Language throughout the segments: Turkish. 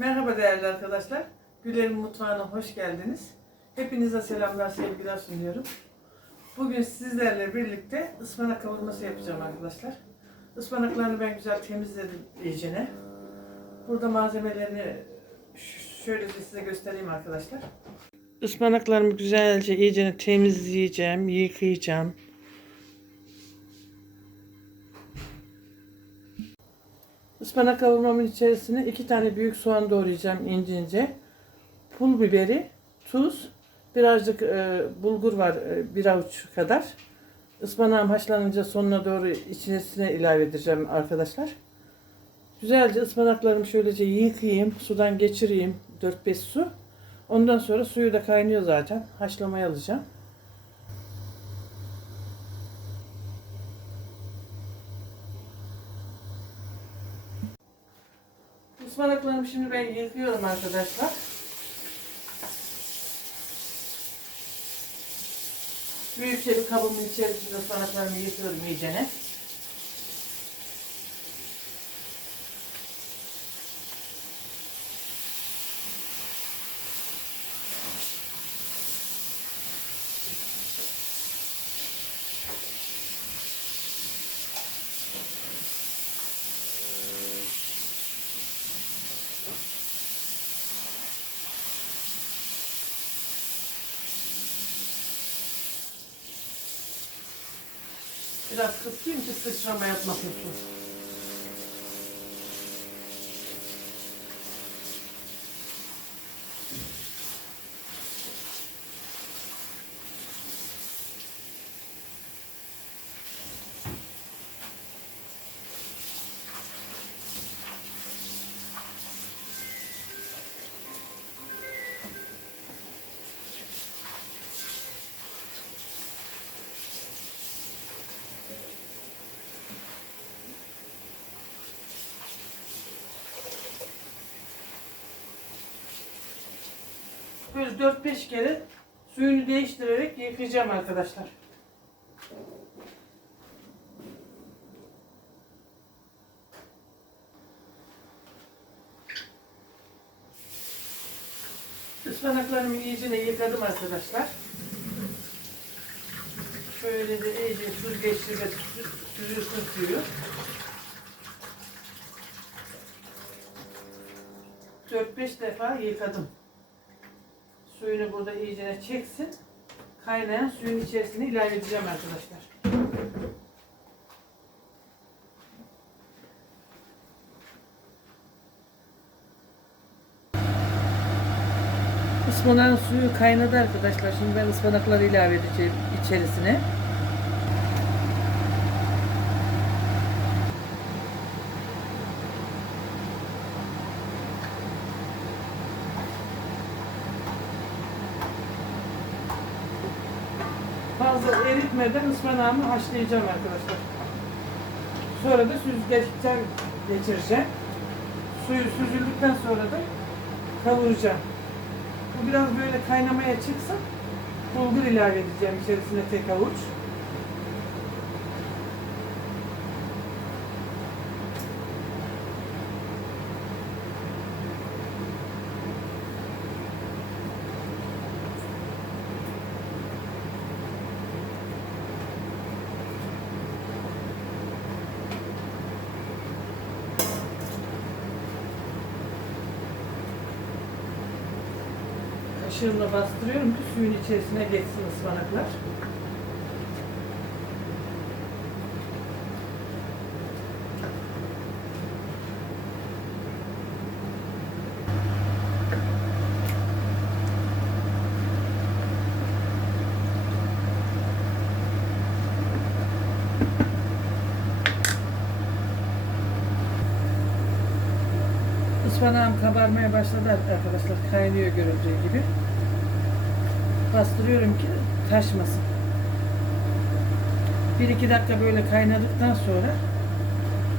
Merhaba değerli arkadaşlar. Güler'in mutfağına hoş geldiniz. Hepinize selamlar, sevgiler sunuyorum. Bugün sizlerle birlikte ıspanak kavurması yapacağım arkadaşlar. Ispanaklarını ben güzel temizledim iyicene. Burada malzemelerini ş- şöylece size göstereyim arkadaşlar. Ispanaklarımı güzelce iyicene temizleyeceğim, yıkayacağım. Ispanak kavurmamın içerisine iki tane büyük soğan doğrayacağım ince ince. Pul biberi, tuz, birazcık e, bulgur var e, bir avuç kadar. Ispanağım haşlanınca sonuna doğru içerisine ilave edeceğim arkadaşlar. Güzelce ıspanaklarımı şöylece yıkayayım, sudan geçireyim 4-5 su. Ondan sonra suyu da kaynıyor zaten. Haşlamaya alacağım. Ispanaklarımı şimdi ben yıkıyorum arkadaşlar. Büyükçe bir kabımın içerisinde ıspanaklarımı yıkıyorum iyicene. Biraz kısayım ki sıçrama yapmasın Böyle 4-5 kere suyunu değiştirerek yıkayacağım arkadaşlar. Ispanaklarımı iyice yıkadım arkadaşlar. Şöyle de iyice süzgeçli ve suyu. 4-5 defa yıkadım. Suyunu burada iyice çeksin. Kaynayan suyun içerisine ilave edeceğim arkadaşlar. Ispanağın suyu kaynadı arkadaşlar. Şimdi ben ıspanakları ilave edeceğim içerisine. Eritmeden ıspanağımı haşlayacağım arkadaşlar. Sonra da süzgeçten geçireceğim. Suyu süzüldükten sonra da kavuracağım. Bu biraz böyle kaynamaya çıksın. Bulgur ilave edeceğim içerisine tek avuç. Kaşığımla bastırıyorum ki suyun içerisine geçsin ıspanaklar. Ispanağım kabarmaya başladı arkadaşlar. Kaynıyor görüldüğü gibi. Bastırıyorum ki taşmasın. 1-2 dakika böyle kaynadıktan sonra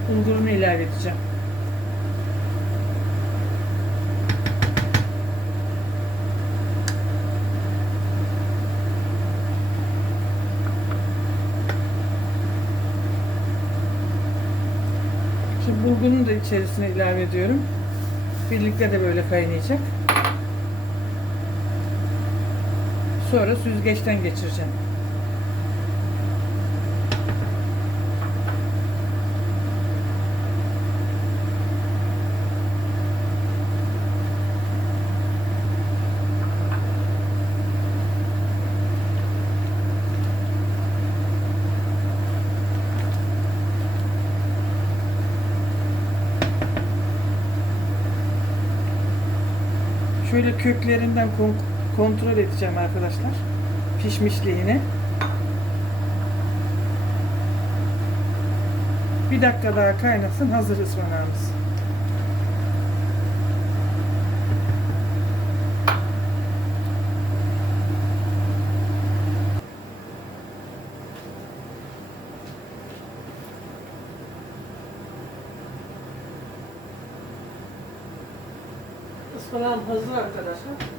bulgurunu ilave edeceğim. Şimdi bulgurunu da içerisine ilave ediyorum. birlikte de böyle kaynayacak. Sonra süzgeçten geçireceğim. Şöyle köklerinden kontrol edeceğim arkadaşlar. Pişmişliğini. Bir dakika daha kaynasın hazır ıspanağımız. Ispanağım hazır arkadaşlar.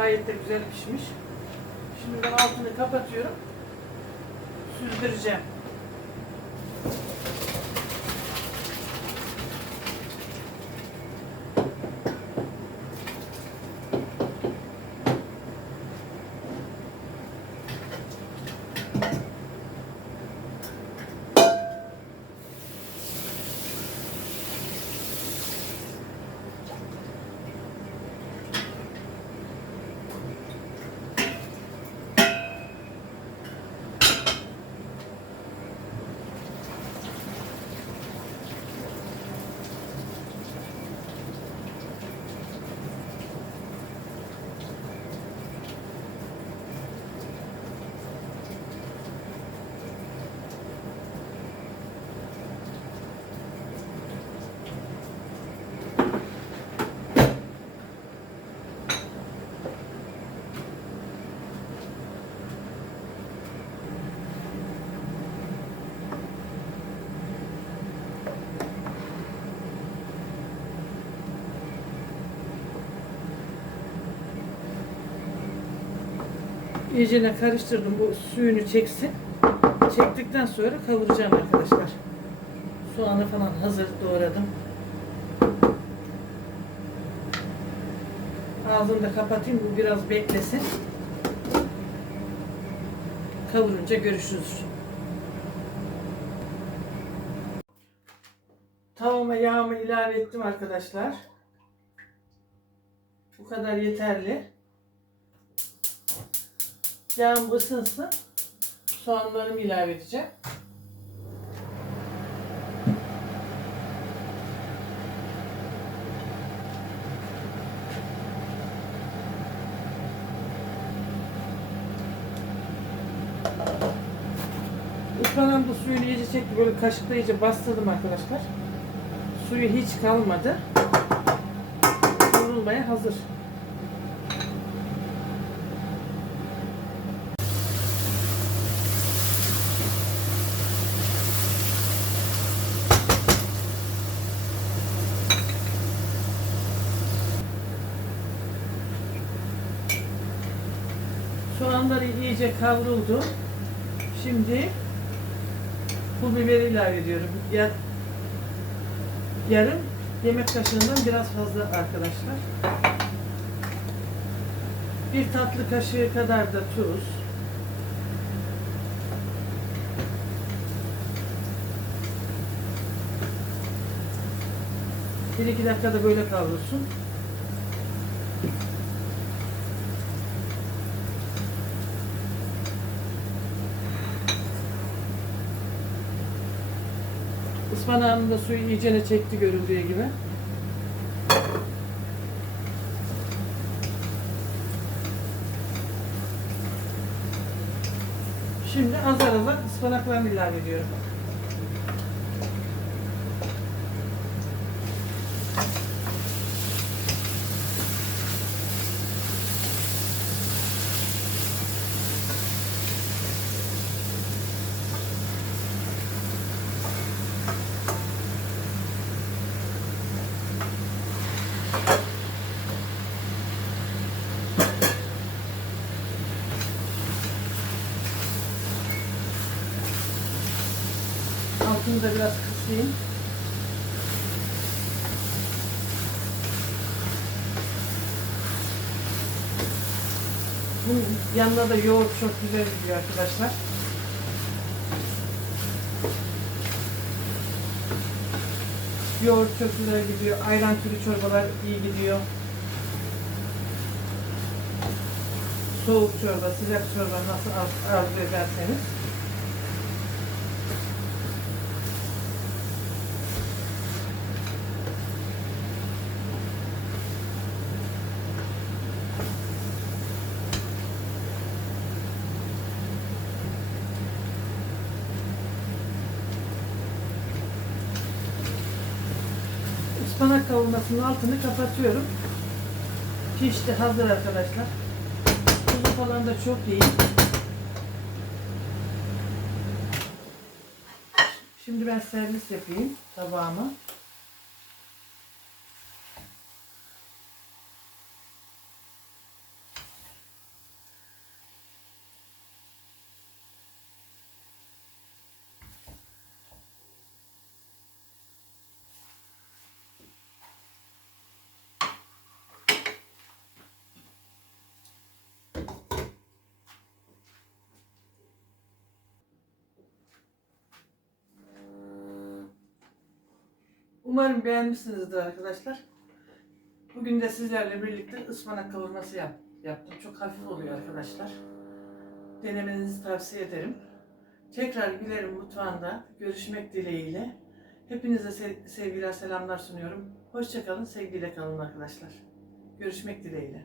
Gayet de güzel pişmiş. Şimdi ben altını kapatıyorum. Süzdüreceğim. İyicene karıştırdım. Bu suyunu çeksin. Çektikten sonra kavuracağım arkadaşlar. Soğanı falan hazır doğradım. Ağzını da kapatayım. Bu biraz beklesin. Kavurunca görüşürüz. Tavama yağımı ilave ettim arkadaşlar. Bu kadar yeterli. Yağım ısınsın. Soğanlarımı ilave edeceğim. Ispanağım da suyunu iyice çekti. Böyle kaşıkla iyice bastırdım arkadaşlar. Suyu hiç kalmadı. Kavrulmaya hazır. Soğanlar iyice kavruldu. Şimdi pul biberi ilave ediyorum. Ya, yarım yemek kaşığından biraz fazla arkadaşlar. Bir tatlı kaşığı kadar da tuz. Bir iki dakikada böyle kavrulsun. Ispanağının da suyu iyicene çekti görüldüğü gibi. Şimdi azar azar ıspanaklarını ilave ediyorum. Da biraz kısayım. Bunun yanına da yoğurt çok güzel gidiyor arkadaşlar. Yoğurt çok güzel gidiyor. Ayran türü çorbalar iyi gidiyor. Soğuk çorba, sıcak çorba nasıl arzu ederseniz. Ispanak kavurmasının altını kapatıyorum. Pişti hazır arkadaşlar. Tuzu falan da çok iyi. Şimdi ben servis yapayım tabağıma. Umarım beğenmişsinizdir arkadaşlar. Bugün de sizlerle birlikte ıspanak kavurması yap, yaptım. Çok hafif oluyor arkadaşlar. Denemenizi tavsiye ederim. Tekrar Güler'in mutfağında görüşmek dileğiyle. Hepinize se- sevgiler, selamlar sunuyorum. Hoşçakalın, sevgiyle kalın arkadaşlar. Görüşmek dileğiyle.